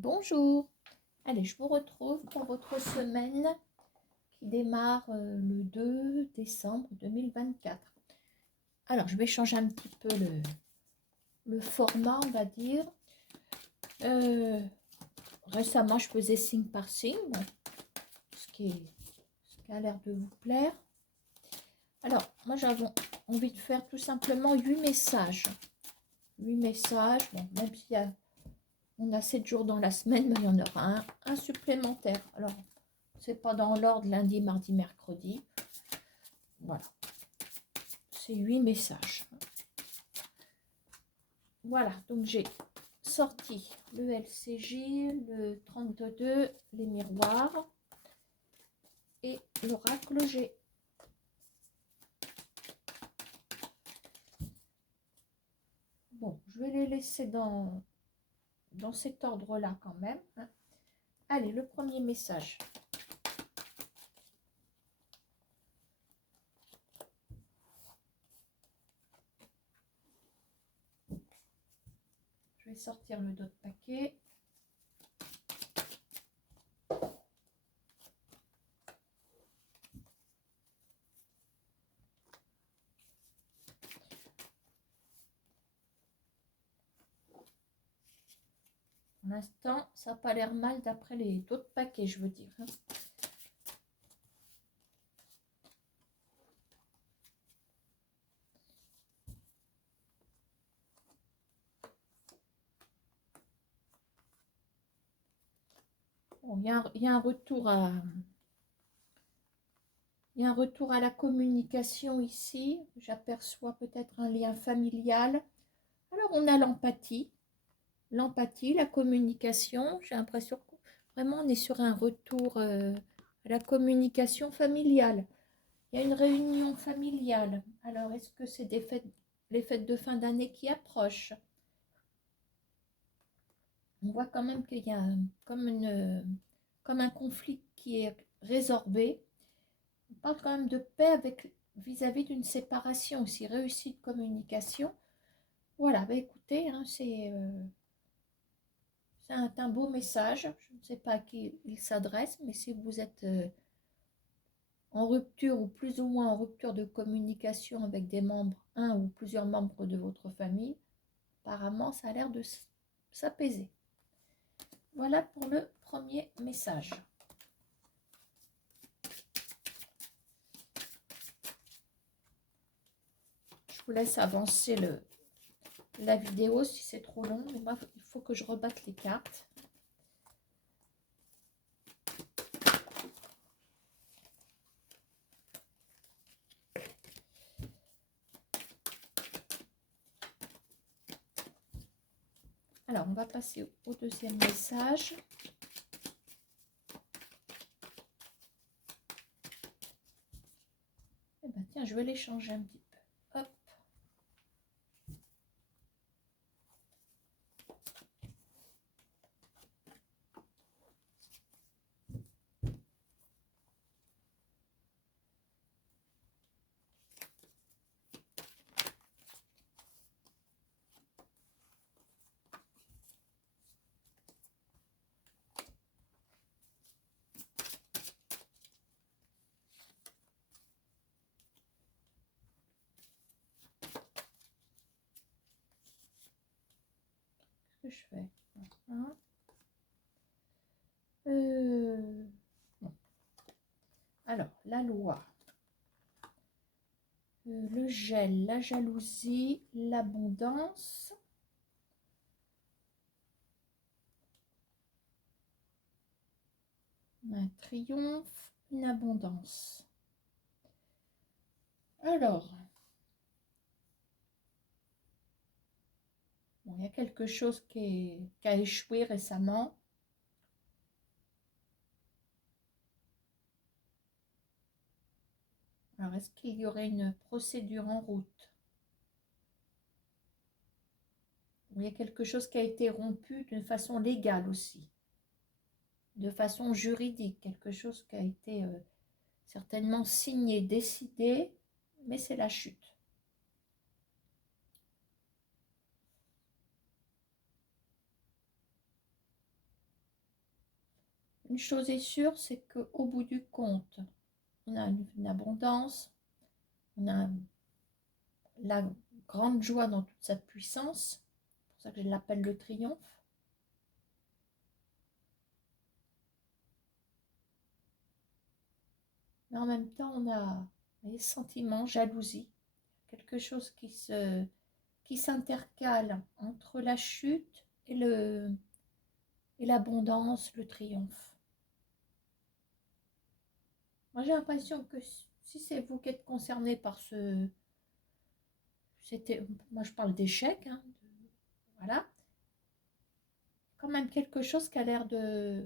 Bonjour, allez, je vous retrouve pour votre semaine qui démarre le 2 décembre 2024. Alors, je vais changer un petit peu le format, on va dire. Récemment, je faisais signe par signe, bon, ce qui a l'air de vous plaire. Alors, moi, j'avais envie de faire tout simplement 8 messages. 8 messages, bon, même si on a 7 jours dans la semaine, mais il y en aura un supplémentaire. Alors, c'est pas dans l'ordre lundi, mardi, mercredi. Voilà. C'est 8 messages. Voilà, donc j'ai sorti le LCJ, le 32, les miroirs et l'oracle G. Bon, je vais les laisser dans cet ordre-là quand même. Allez, le premier message. Je vais sortir le dos de paquet. Pour l'instant, ça n'a pas l'air mal d'après les autres paquets, je veux dire. Bon, il y a un retour à... Il y a un retour à la communication ici. J'aperçois peut-être un lien familial. Alors, on a l'empathie. L'empathie, la communication. J'ai l'impression que vraiment, on est sur un retour à la communication familiale. Il y a une réunion familiale. Alors, est-ce que c'est les fêtes de fin d'année qui approchent? On voit quand même qu'il y a comme un conflit qui est résorbé. On parle quand même de paix avec vis-à-vis d'une séparation, aussi réussie de communication. Voilà, bah écoutez, hein, c'est un beau message. Je ne sais pas à qui il s'adresse, mais si vous êtes en rupture ou plus ou moins en rupture de communication avec des membres, un ou plusieurs membres de votre famille, apparemment ça a l'air de s'apaiser. Voilà pour le premier message. Je vous laisse avancer la vidéo si c'est trop long, mais moi il faut que je rebatte les cartes. Alors on va passer au deuxième message. Eh ben tiens, je vais les changer un petit peu. Hop. Que je fais. Bon. Alors, la loi, le gel, la jalousie, l'abondance, un triomphe, une abondance. Alors, bon, il y a quelque chose qui a échoué récemment. Alors, est-ce qu'il y aurait une procédure en route? Il y a quelque chose qui a été rompu d'une façon légale aussi, de façon juridique, quelque chose qui a été certainement signé, décidé, mais c'est la chute. Une chose est sûre, c'est qu'au bout du compte, on a une abondance, on a la grande joie dans toute sa puissance. C'est pour ça que je l'appelle le triomphe. Mais en même temps, on a les sentiments, jalousie, quelque chose qui s'intercale entre la chute et l'abondance, le triomphe. Moi, j'ai l'impression que si c'est vous qui êtes concerné par moi je parle d'échec, hein, voilà, quand même quelque chose qui a l'air de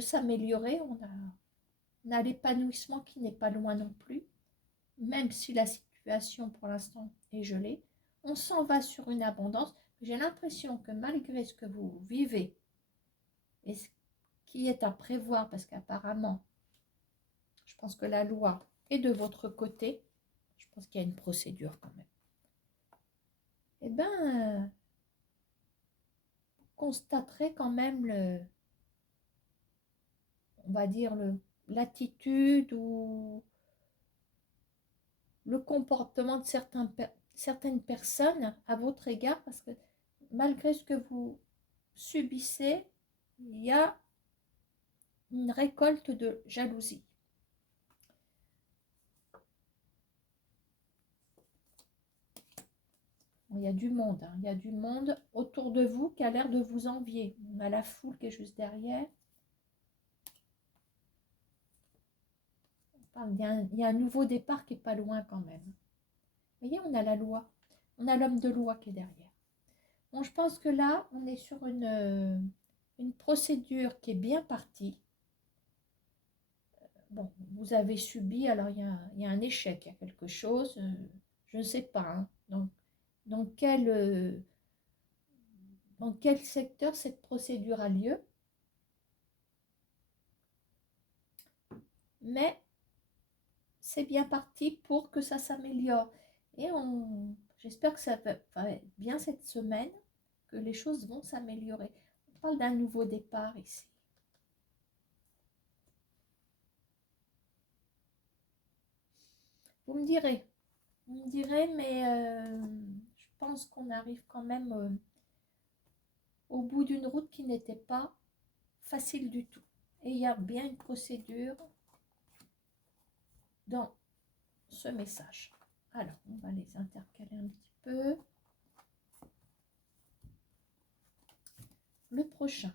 s'améliorer. On a l'épanouissement qui n'est pas loin non plus, même si la situation pour l'instant est gelée. On s'en va sur une abondance. J'ai l'impression que malgré ce que vous vivez et ce qui est à prévoir, parce qu'apparemment, je pense que la loi est de votre côté, je pense qu'il y a une procédure quand même. Eh bien, vous constaterez quand même on va dire l'attitude ou le comportement de certaines personnes à votre égard, parce que malgré ce que vous subissez, il y a une récolte de jalousie. Il y a du monde, hein, il y a du monde autour de vous qui a l'air de vous envier. On a la foule qui est juste derrière. Il y a un nouveau départ qui n'est pas loin quand même. Vous voyez, on a la loi. On a l'homme de loi qui est derrière. Bon, je pense que là, on est sur une procédure qui est bien partie. Bon, vous avez subi, alors il y a un échec, il y a quelque chose, je ne sais pas. Hein. Donc, dans quel secteur cette procédure a lieu. Mais c'est bien parti pour que ça s'améliore. Et j'espère que ça va être bien cette semaine, que les choses vont s'améliorer. On parle d'un nouveau départ ici. Vous me direz, mais je pense qu'on arrive quand même au bout d'une route qui n'était pas facile du tout. Et il y a bien une procédure dans ce message. Alors, on va les intercaler un petit peu. Le prochain.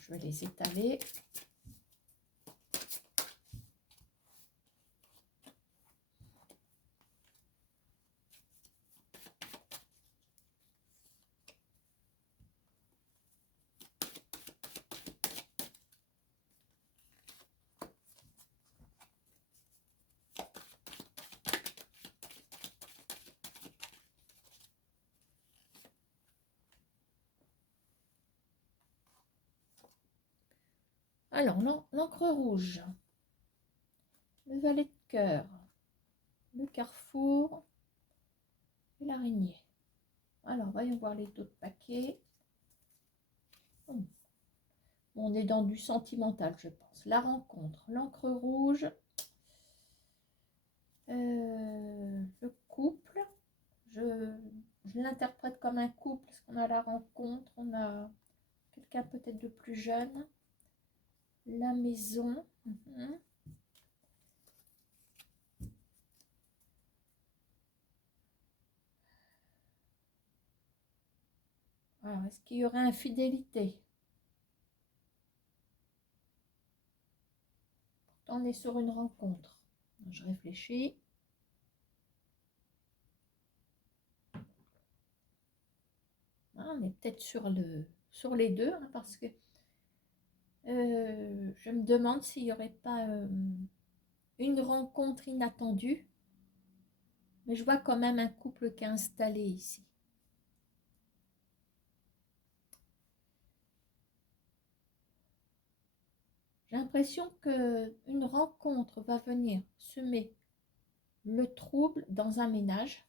Je vais les étaler. Alors, l'encre rouge, le valet de cœur, le carrefour et l'araignée. Alors, voyons voir les autres paquets. On est dans du sentimental, je pense. La rencontre, l'encre rouge, le couple. Je l'interprète comme un couple, parce qu'on a la rencontre, on a quelqu'un peut-être de plus jeune. La maison. Alors, est-ce qu'il y aurait infidélité? Pourtant, on est sur une rencontre. Je réfléchis. Ah, on est peut-être sur les deux, hein, parce que je me demande s'il n'y aurait pas une rencontre inattendue. Mais je vois quand même un couple qui est installé ici. J'ai l'impression qu'une rencontre va venir semer le trouble dans un ménage.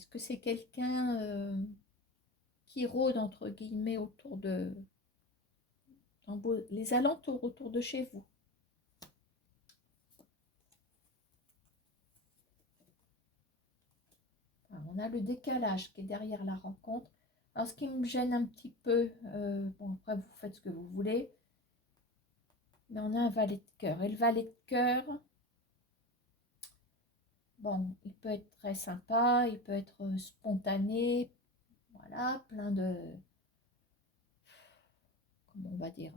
Est-ce que c'est quelqu'un qui rôde, entre guillemets, autour de... les alentours, autour de chez vous? Alors, on a le décalage qui est derrière la rencontre. Alors, ce qui me gêne un petit peu, bon, après, vous faites ce que vous voulez, mais on a un valet de cœur. Et le valet de cœur, bon, il peut être très sympa, il peut être spontané, voilà, plein de, comment on va dire,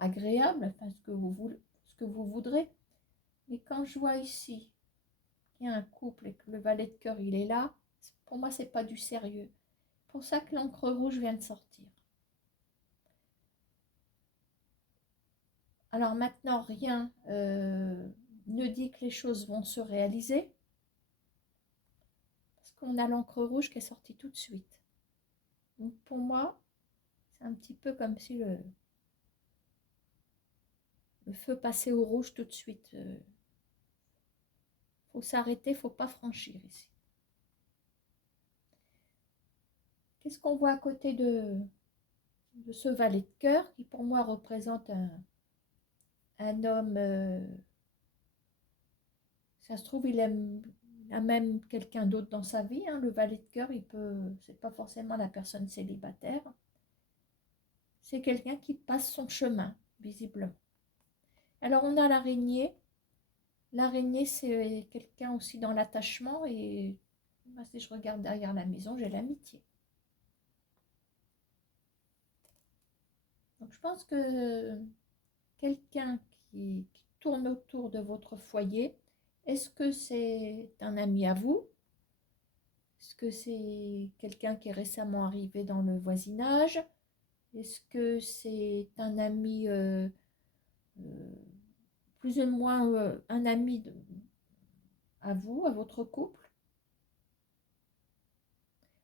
agréable, enfin, ce que vous voudrez. Mais quand je vois ici qu'il y a un couple et que le valet de cœur, il est là, pour moi, c'est pas du sérieux. C'est pour ça que l'encre rouge vient de sortir. Alors maintenant, rien ne dit que les choses vont se réaliser, parce qu'on a l'encre rouge qui est sortie tout de suite. Donc pour moi, c'est un petit peu comme si le feu passait au rouge tout de suite. Faut s'arrêter, faut pas franchir ici. Qu'est-ce qu'on voit à côté de ce valet de cœur qui pour moi représente un homme, ça se trouve il a même quelqu'un d'autre dans sa vie, hein. Le valet de cœur, c'est pas forcément la personne célibataire, c'est quelqu'un qui passe son chemin, visiblement. Alors on a l'araignée. L'araignée, c'est quelqu'un aussi dans l'attachement, et bah, si je regarde derrière la maison, j'ai l'amitié. Donc je pense que quelqu'un qui tourne autour de votre foyer, est-ce que c'est un ami à vous? Est-ce que c'est quelqu'un qui est récemment arrivé dans le voisinage? Est-ce que c'est un ami, euh, plus ou moins un ami à vous, à votre couple?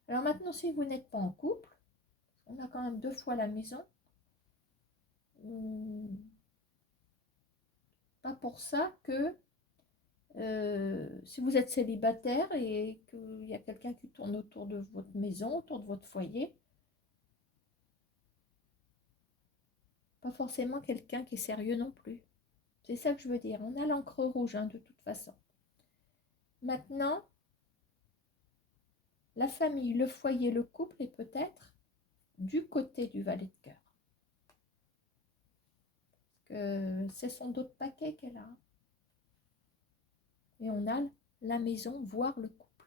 Alors maintenant, si vous n'êtes pas en couple, on a quand même 2 fois la maison, pas pour ça que si vous êtes célibataire et qu'il y a quelqu'un qui tourne autour de votre maison, autour de votre foyer, pas forcément quelqu'un qui est sérieux non plus. C'est ça que je veux dire. On a l'encre rouge, hein, de toute façon. Maintenant, la famille, le foyer, le couple est peut-être du côté du valet de cœur. C'est son dos de paquet qu'elle a. Et on a la maison, voire le couple.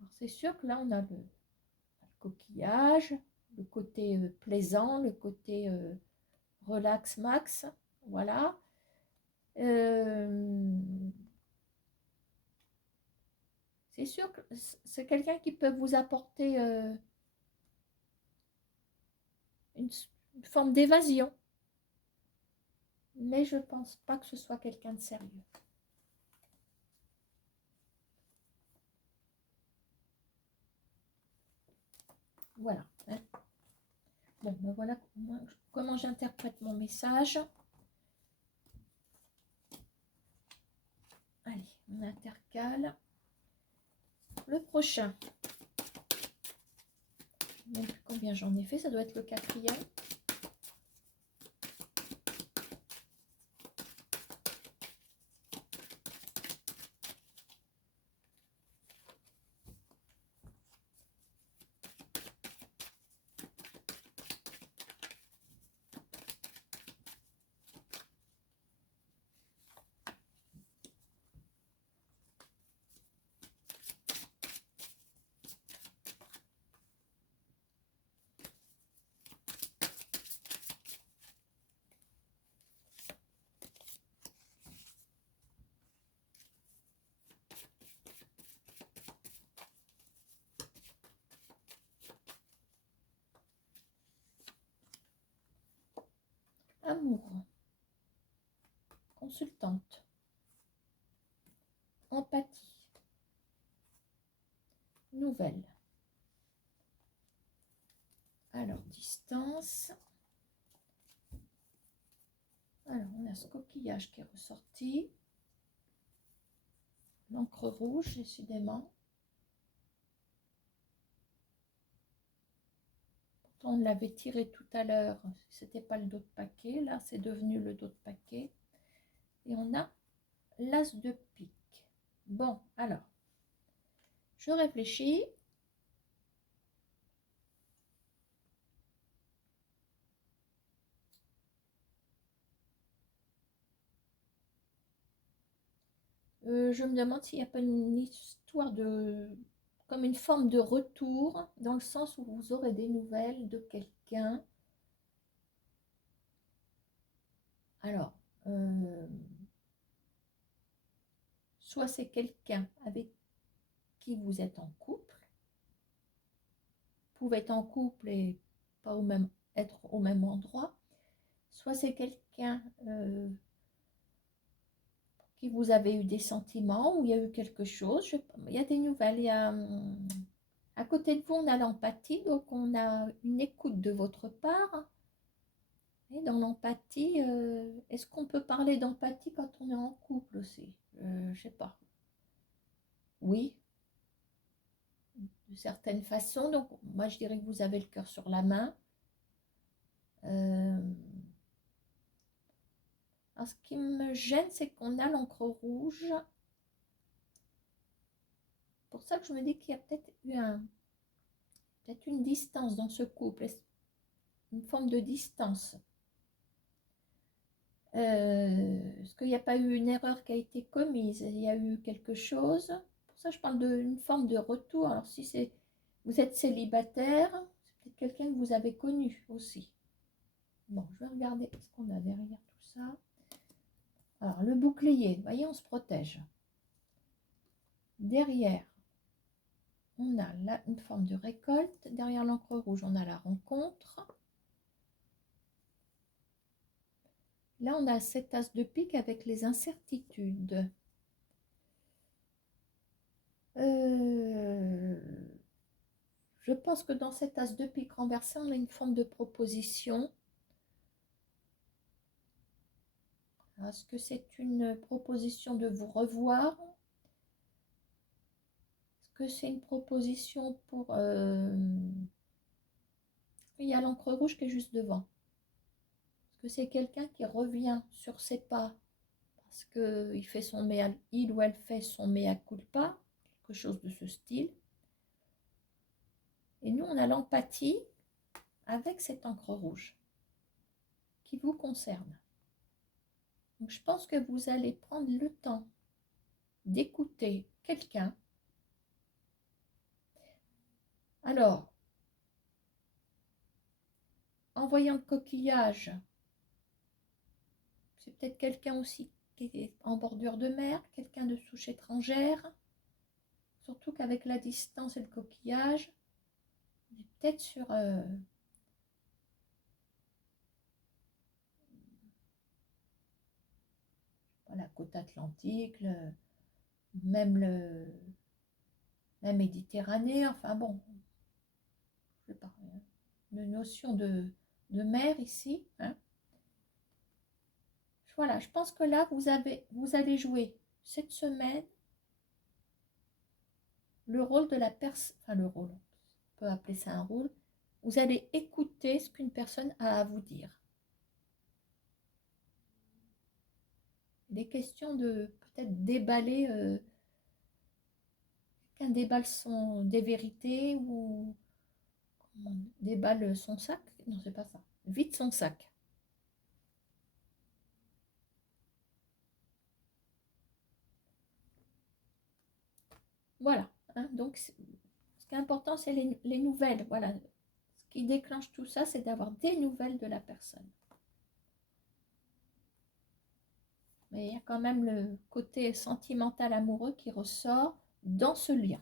Alors c'est sûr que là, on a le coquillage, le côté plaisant, le côté relax max. Voilà. C'est sûr que c'est quelqu'un qui peut vous apporter une forme d'évasion. Mais je ne pense pas que ce soit quelqu'un de sérieux. Voilà. Hein. Bon, ben voilà comment j'interprète mon message. Allez, on intercale. Le prochain. Je ne sais même plus combien j'en ai fait, ça doit être le 4e. Amour, consultante, empathie, nouvelle. Alors, distance. Alors, on a ce coquillage qui est ressorti. l'encre rouge, décidément. Pourtant, on l'avait tiré tout à l'heure. C'était pas le dos de paquet. Là, c'est devenu le dos de paquet. Et on a l'as de pique. Bon, alors, je réfléchis. Je me demande s'il n'y a pas une histoire de... comme une forme de retour, dans le sens où vous aurez des nouvelles de quelqu'un. Alors, soit c'est quelqu'un avec qui vous êtes en couple. Vous pouvez être en couple et pas au même, être au même endroit. Soit c'est quelqu'un qui vous avez eu des sentiments, ou il y a eu quelque chose. Il y a des nouvelles. Il y a, à côté de vous, on a l'empathie, donc on a une écoute de votre part. Et dans l'empathie, est-ce qu'on peut parler d'empathie quand on est en couple aussi? Je sais pas. Oui, de certaines façons. Donc, moi, je dirais que vous avez le cœur sur la main. Alors, ce qui me gêne, c'est qu'on a l'encre rouge. C'est pour ça que je me dis qu'il y a peut-être eu peut-être une distance dans ce couple, une forme de distance. Est-ce qu'il n'y a pas eu une erreur qui a été commise? Il y a eu quelque chose. Pour ça, je parle d'une forme de retour. Alors, si vous êtes célibataire, c'est peut-être quelqu'un que vous avez connu aussi. Bon, je vais regarder ce qu'on a derrière tout ça. Alors, le bouclier, vous voyez, on se protège. Derrière, on a là une forme de récolte. Derrière l'encre rouge, on a la rencontre. Là, on a cet as de pique avec les incertitudes. Je pense que dans cet as de pique renversé, on a une forme de proposition. Est-ce que c'est une proposition de vous revoir? Est-ce que c'est une proposition pour... Il y a l'encre rouge qui est juste devant. Est-ce que c'est quelqu'un qui revient sur ses pas parce qu'il ou elle fait son mea culpa, quelque chose de ce style? Et nous, on a l'empathie avec cette encre rouge qui vous concerne. Donc, je pense que vous allez prendre le temps d'écouter quelqu'un. Alors, en voyant le coquillage, c'est peut-être quelqu'un aussi qui est en bordure de mer, quelqu'un de souche étrangère. Surtout qu'avec la distance et le coquillage, on est peut-être sur... la côte atlantique, même la Méditerranée, enfin bon, je sais pas, une notion de mer ici. Hein. Voilà, je pense que là, vous allez jouer cette semaine le rôle de la personne, enfin le rôle, on peut appeler ça un rôle, vous allez écouter ce qu'une personne a à vous dire. Il est question de peut-être déballer, quelqu'un déballe des vérités ou déballe son sac. Non, c'est pas ça. Vide son sac. Voilà. Hein, donc, ce qui est important, c'est les nouvelles. Voilà. Ce qui déclenche tout ça, c'est d'avoir des nouvelles de la personne. Mais il y a quand même le côté sentimental amoureux qui ressort dans ce lien.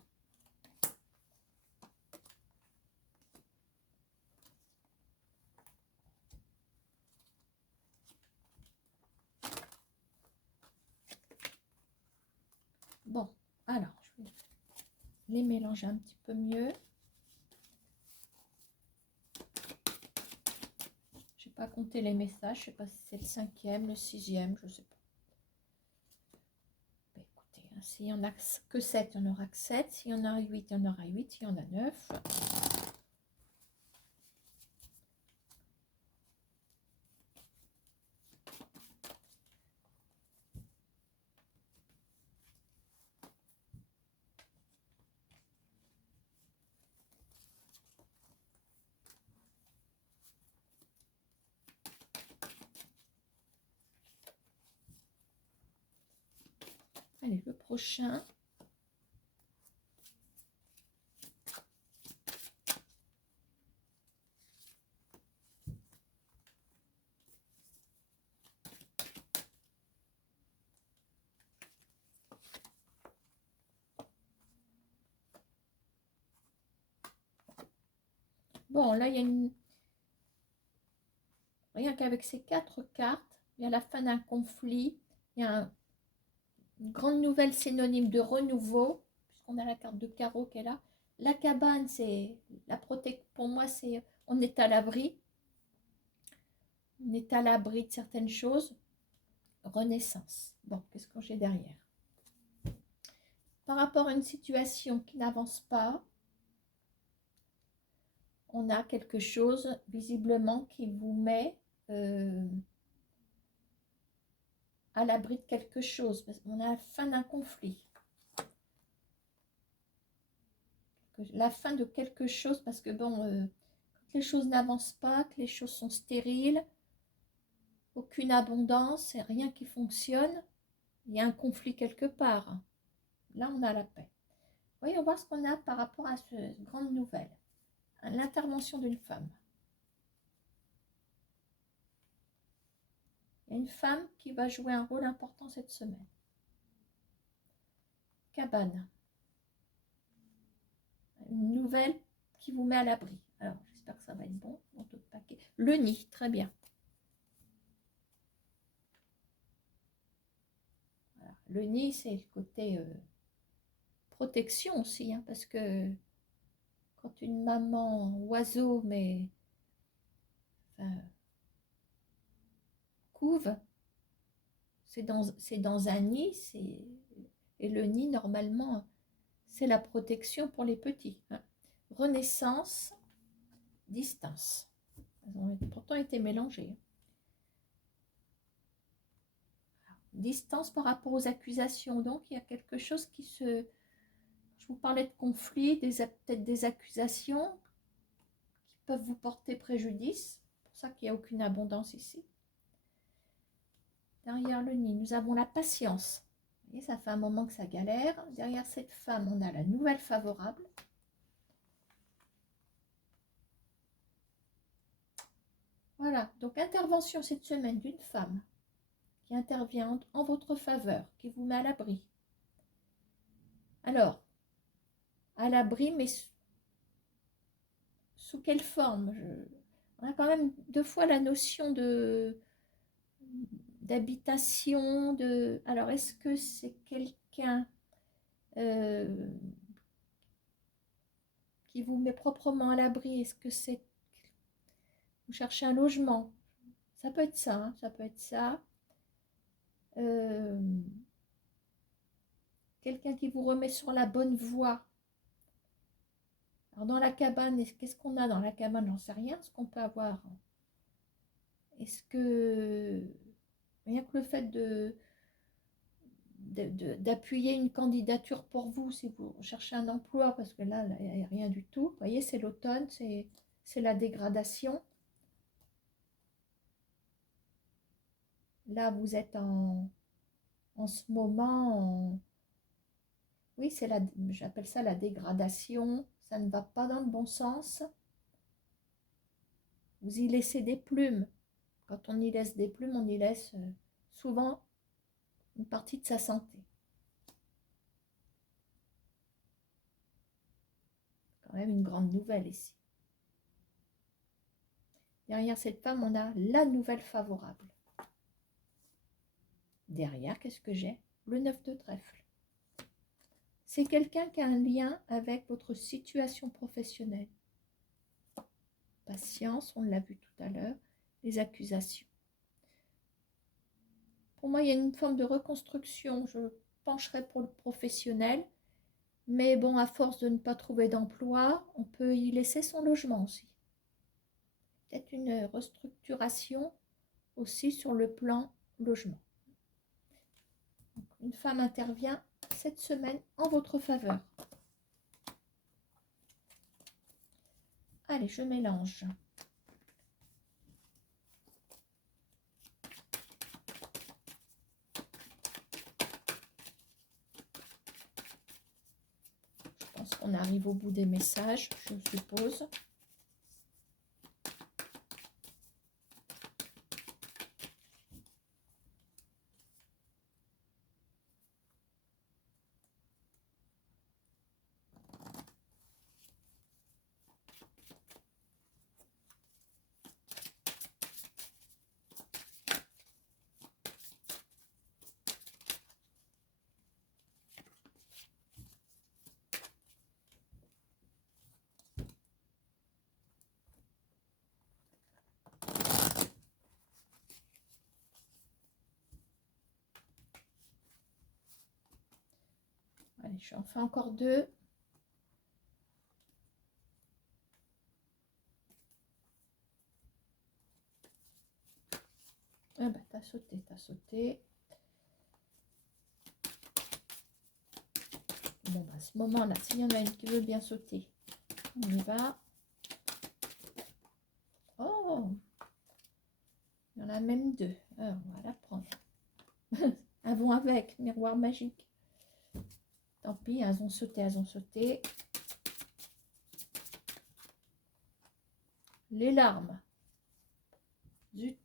Bon, alors, je vais les mélanger un petit peu mieux. Je n'ai pas compté les messages, je ne sais pas si c'est le 5e, le 6e, je ne sais pas. S'il y en a que 7, il n'y en aura que 7. S'il y en a 8, il y en aura 8. S'il y en a 9. Allez, le prochain. Bon, là, il y a une... Rien qu'avec ces 4 cartes, il y a la fin d'un conflit, il y a une grande nouvelle synonyme de renouveau, puisqu'on a la carte de carreau qui est là. La cabane, c'est la protection. Pour moi, c'est on est à l'abri. On est à l'abri de certaines choses. Renaissance. Bon, qu'est-ce que j'ai derrière? Par rapport à une situation qui n'avance pas, on a quelque chose visiblement qui vous met à l'abri de quelque chose. Parce qu'on a la fin d'un conflit. La fin de quelque chose, parce que bon, quand les choses n'avancent pas, que les choses sont stériles, aucune abondance et rien qui fonctionne, il y a un conflit quelque part. Là, on a la paix. Voyons voir ce qu'on a par rapport à cette grande nouvelle. L'intervention d'une femme. Il y a une femme qui va jouer un rôle important cette semaine. Cabane. Une nouvelle qui vous met à l'abri. Alors, j'espère que ça va être bon. Le nid, très bien. Voilà. Le nid, c'est le côté protection aussi, hein, parce que quand une maman oiseau, mais couve, c'est dans un nid, et le nid, normalement, c'est la protection pour les petits. Hein. Renaissance, distance. Elles ont pourtant été mélangées. Distance par rapport aux accusations. Donc, il y a quelque chose qui se... Je vous parlais de conflits, peut-être des accusations qui peuvent vous porter préjudice. C'est pour ça qu'il n'y a aucune abondance ici. Derrière le nid, nous avons la patience. Vous voyez, ça fait un moment que ça galère. Derrière cette femme, on a la nouvelle favorable. Voilà, donc intervention cette semaine d'une femme qui intervient en votre faveur, qui vous met à l'abri. Alors, à l'abri, mais sous quelle forme? On a quand même 2 fois la notion d'habitation. Alors, est-ce que c'est quelqu'un qui vous met proprement à l'abri? Est-ce que c'est... Vous cherchez un logement? Ça peut être ça, hein, ça peut être ça. Quelqu'un qui vous remet sur la bonne voie. Alors dans la cabane, qu'est-ce qu'on a dans la cabane? J'en sais rien, ce qu'on peut avoir. Est-ce que rien que le fait d'appuyer une candidature pour vous, si vous cherchez un emploi, parce que là, il n'y a rien du tout. Vous voyez, c'est l'automne, c'est la dégradation. Là, vous êtes en ce moment, oui, j'appelle ça la dégradation. Ça ne va pas dans le bon sens. Vous y laissez des plumes. Quand on y laisse des plumes, on y laisse souvent une partie de sa santé. Quand même une grande nouvelle ici. Derrière cette femme, on a la nouvelle favorable. Derrière, qu'est-ce que j'ai? Le 9 de trèfle. C'est quelqu'un qui a un lien avec votre situation professionnelle. Patience, on l'a vu tout à l'heure. Les accusations. Pour moi, il y a une forme de reconstruction. pencherais pour le professionnel. Mais bon, à force de ne pas trouver d'emploi, on peut y laisser son logement aussi. Peut-être une restructuration aussi sur le plan logement. Donc, une femme intervient cette semaine en votre faveur. Allez, je mélange. Je pense qu'on arrive au bout des messages, je suppose. Allez, je en fais encore deux. Ah bah, t'as sauté, t'as sauté. Bon, bah, à ce moment-là, s'il y en a une qui veut bien sauter, on y va. Oh, il y en a même deux. Alors, on va la prendre. Avons avec, miroir magique. Tant pis, elles ont sauté, elles ont sauté. Les larmes. Zut.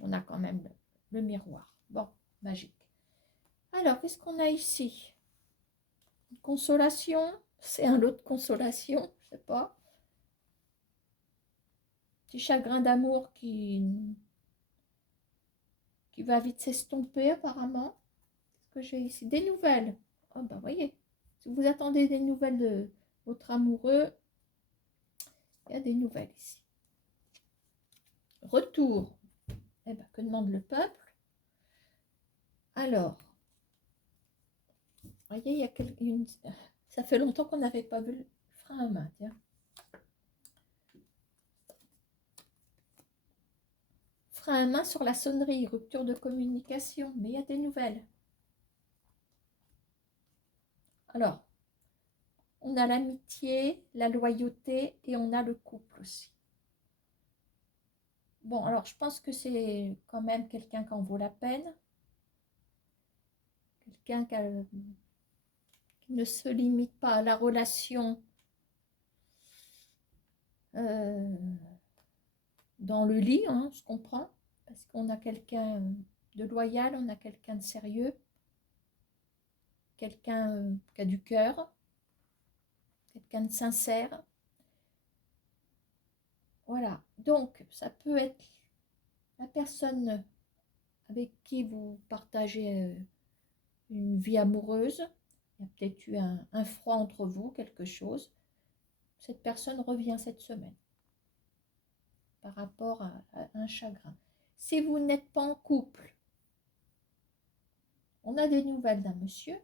On a quand même le miroir. Bon, magique. Alors, qu'est-ce qu'on a ici? Une consolation. C'est un lot de consolation, je sais pas. Petit chagrin d'amour qui va vite s'estomper apparemment. Qu'est-ce que j'ai ici? Des nouvelles. Oh bah voyez, si vous attendez des nouvelles de votre amoureux, il y a des nouvelles ici. Retour. Eh ben, que demande le peuple? Alors, voyez, il y a une... Ça fait longtemps qu'on n'avait pas vu le frein à main, tiens. Frein à main sur la sonnerie, rupture de communication, mais il y a des nouvelles. Alors, on a l'amitié, la loyauté et on a le couple aussi. Bon, alors je pense que c'est quand même quelqu'un qui en vaut la peine. Quelqu'un qui ne se limite pas à la relation dans le lit, hein, on se comprend. Parce qu'on a quelqu'un de loyal, on a quelqu'un de sérieux, quelqu'un qui a du cœur, quelqu'un de sincère. Voilà, donc ça peut être la personne avec qui vous partagez une vie amoureuse. Il y a peut-être eu un froid entre vous, quelque chose. Cette personne revient cette semaine par rapport à un chagrin. Si vous n'êtes pas en couple, on a des nouvelles d'un monsieur.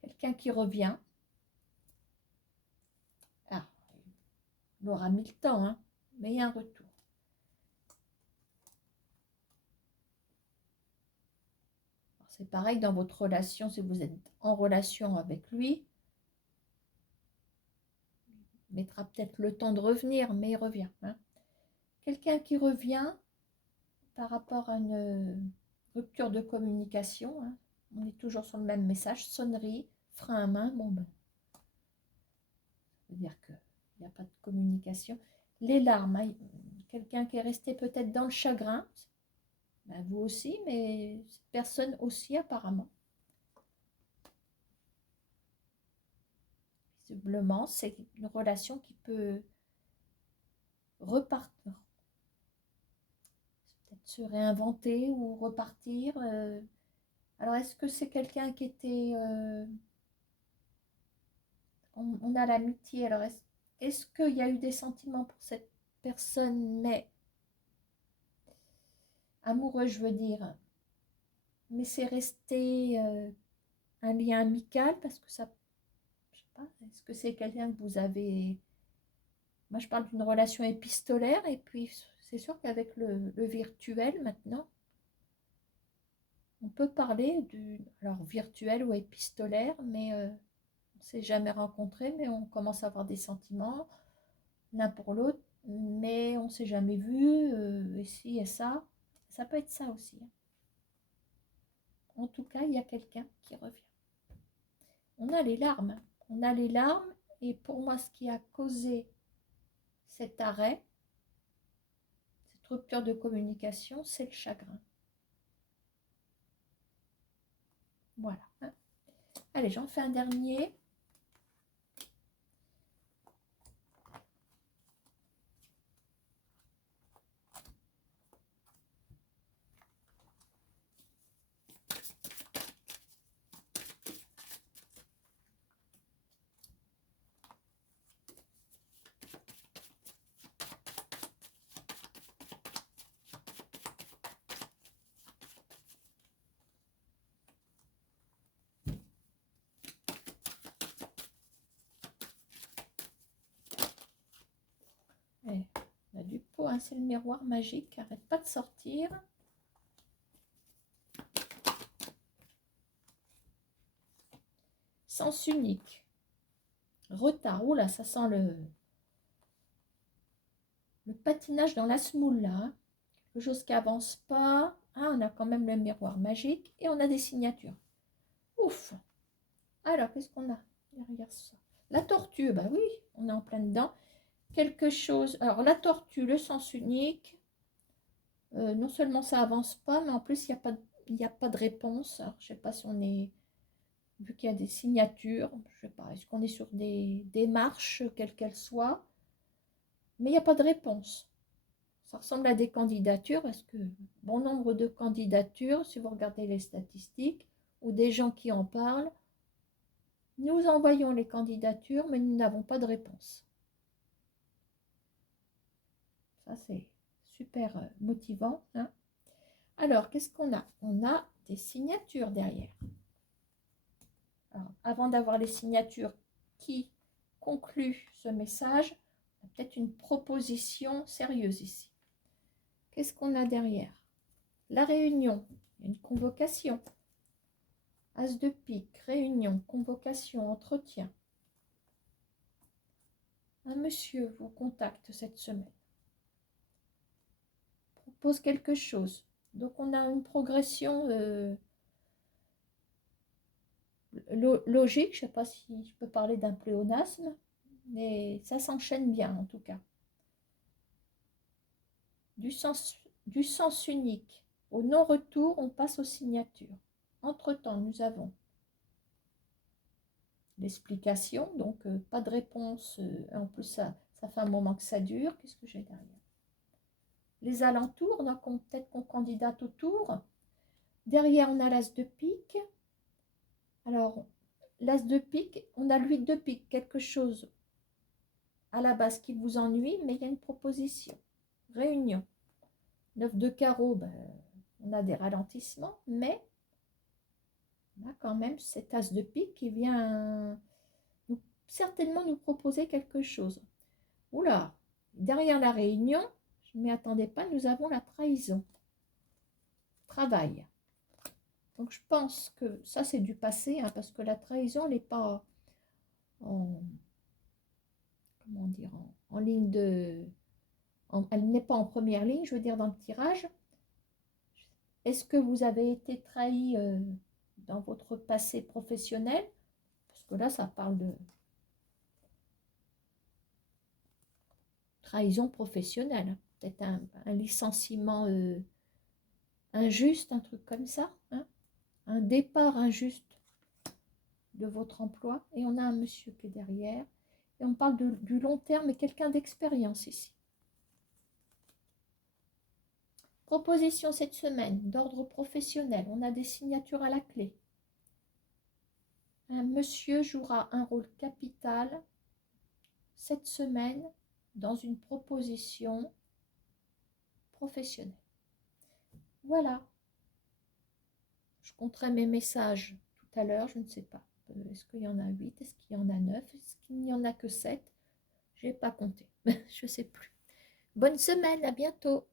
Quelqu'un qui revient. Ah, il aura mis le temps, hein, mais il y a un retour. C'est pareil dans votre relation, si vous êtes en relation avec lui, il mettra peut-être le temps de revenir, mais il revient. Hein. Quelqu'un qui revient par rapport à une rupture de communication, hein. On est toujours sur le même message, sonnerie, frein à main, bon ben, ça veut dire qu'il n'y a pas de communication. Les larmes, hein. Quelqu'un qui est resté peut-être dans le chagrin, ben vous aussi, mais cette personne aussi apparemment. Visiblement, c'est une relation qui peut repartir, peut-être se réinventer ou repartir. Alors, est-ce que c'est quelqu'un qui était... on a l'amitié, alors est-ce qu'il y a eu des sentiments pour cette personne, mais amoureux, je veux dire, mais c'est resté un lien amical parce que ça, je sais pas, est-ce que c'est quelqu'un que vous avez... Moi, je parle d'une relation épistolaire et puis c'est sûr qu'avec le virtuel maintenant, on peut parler d'une... Alors, virtuel ou épistolaire, mais on ne s'est jamais rencontré, mais on commence à avoir des sentiments l'un pour l'autre, mais on ne s'est jamais vu, et ci et ça. Ça peut être ça aussi, hein. En tout cas, il y a quelqu'un qui revient. On a les larmes. On a les larmes. Et pour moi, ce qui a causé cet arrêt, cette rupture de communication, c'est le chagrin. Voilà, hein. Allez, j'en fais un dernier. Et on a du pot, hein, c'est le miroir magique. Arrête pas de sortir. Sens unique. Retard. Oula, ça sent le patinage dans la semoule là, hein. Quelque chose qui avance pas. Ah, on a quand même le miroir magique et on a des signatures. Ouf. Alors, qu'est-ce qu'on a derrière ça? La tortue, bah oui, on est en plein dedans. Quelque chose. Alors, la tortue, le sens unique. Non seulement ça avance pas, mais en plus, il n'y a pas de réponse. Alors, je sais pas si on est. Vu qu'il y a des signatures, je sais pas, est-ce qu'on est sur des démarches, quelles qu'elles soient, mais il n'y a pas de réponse. Ça ressemble à des candidatures, parce que bon nombre de candidatures, si vous regardez les statistiques, ou des gens qui en parlent, nous envoyons les candidatures, mais nous n'avons pas de réponse. Ça, c'est super motivant, hein. Alors, qu'est-ce qu'on a? On a des signatures derrière. Alors, avant d'avoir les signatures qui concluent ce message, on a peut-être une proposition sérieuse ici. Qu'est-ce qu'on a derrière? La réunion, il y a une convocation. As de pique, réunion, convocation, entretien. Un monsieur vous contacte cette semaine. Propose quelque chose. Donc on a une progression logique. Je ne sais pas si je peux parler d'un pléonasme, mais ça s'enchaîne bien en tout cas. Du sens unique. Au non-retour, on passe aux signatures. Entre-temps, nous avons l'explication, donc pas de réponse. En plus, ça fait un moment que ça dure. Qu'est-ce que j'ai derrière? Les alentours, on a peut-être qu'on candidate autour. Derrière, on a l'as de pique. Alors, l'as de pique, on a l'huile de pique, quelque chose à la base qui vous ennuie, mais il y a une proposition. Réunion. 9 de carreau, ben, on a des ralentissements, mais on a quand même cet as de pique qui vient certainement nous proposer quelque chose. Oula, derrière la réunion, je ne m'y attendais pas, nous avons la trahison. Travail. Donc je pense que ça c'est du passé, hein, parce que la trahison n'est pas en, comment dire, en ligne de... elle n'est pas en première ligne, je veux dire dans le tirage. Est-ce que vous avez été trahi dans votre passé professionnel? Parce que là, ça parle de trahison professionnelle. Peut-être un licenciement injuste, un truc comme ça, hein, un départ injuste de votre emploi. Et on a un monsieur qui est derrière. Et on parle du long terme et quelqu'un d'expérience ici. Proposition cette semaine d'ordre professionnel. On a des signatures à la clé. Un monsieur jouera un rôle capital cette semaine dans une proposition professionnelle. Voilà. Je compterai mes messages tout à l'heure, je ne sais pas. Est-ce qu'il y en a 8? Est-ce qu'il y en a 9? Est-ce qu'il n'y en a que 7? Je n'ai pas compté. Je ne sais plus. Bonne semaine, à bientôt.